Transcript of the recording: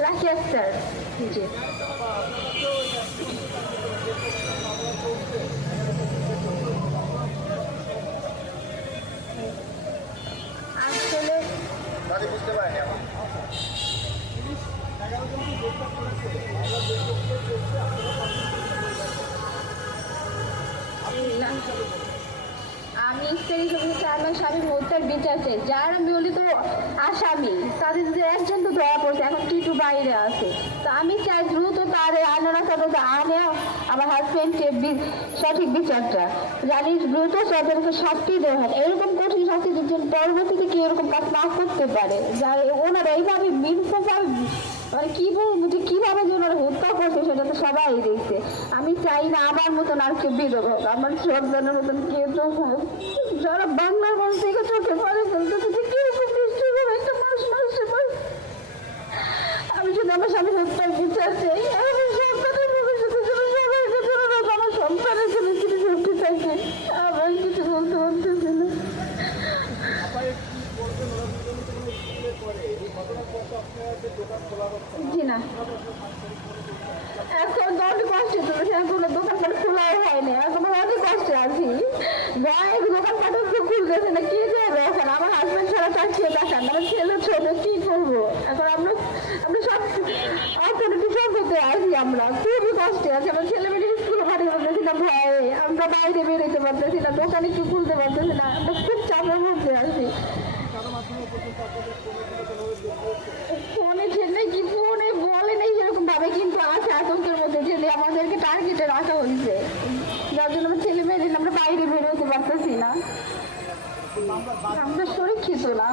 রাখি আক্তার জি। আমি স্ত্রী আমার স্বামীর হত্যার বিচার চাই। যারা মিলিত আসামি তাদের যে একজন তো ধরা পড়ছে এখন টিটু বাইরে আছে। তো আমি চাই দ্রুত তার আনারা তদন্ত আনে আমার হাজবেন্ডকে সঠিক বিচারটা। জানি দ্রুত সরকারকে শাস্তি দেওয়া হয়। এরকম কঠিন শাস্তি দিচ্ছেন পরবর্তীতে কি এরকম কাজ না করতে পারে? যা ওনারা এইভাবে মিনভাবে মানে কি বলব যে কীভাবে যে ওনারা হত্যা করছে সেটা তো সবাই দেখছে। আমি চাই না আমার মতন আর কেউ বিধবা হোক। আমার সন্তানের মতন কেউ তো হোক। যারা বাংলার মানুষ থেকে চোখে পড়ে আমার স্বামী আমার আমার জন্য কিছু আমার বলতে না। এখন তো অনেক কষ্ট তো এখন দোকানপাট খোলাই হয়নি এখন অনেক কষ্টে আছি। গায়ে দোকানপাট খুলতেছে না, কি যাবে এখন? আমার হাজবেন্ড ছাড়া চাকরি দেখান মানে ছেলে ছোট কি করব এখন আমরা আমরা সব অর্থনীতি সব করতে আছি আমরা খুবই কষ্টে আছি আমার ছেলে মেয়েদের স্কুলে পাঠিয়ে পারতেছি না ভয়ে আমরা বাইরে বেরোতে পারতেছি না দোকানে কি খুলতে পারতেছি না আমরা খুব চাপের মধ্যে আছি। ফোনে ছেলে কি ফোনে বলে নেই সেরকম ভাবে, কিন্তু আছে আতঙ্কের মধ্যে যে আমাদেরকে টার্গেটে রাখা হয়েছে। যার জন্য আমার ছেলে মেয়েদের আমরা বাইরে বেরোতে পারতেছি না। আমরা সুরক্ষিত না।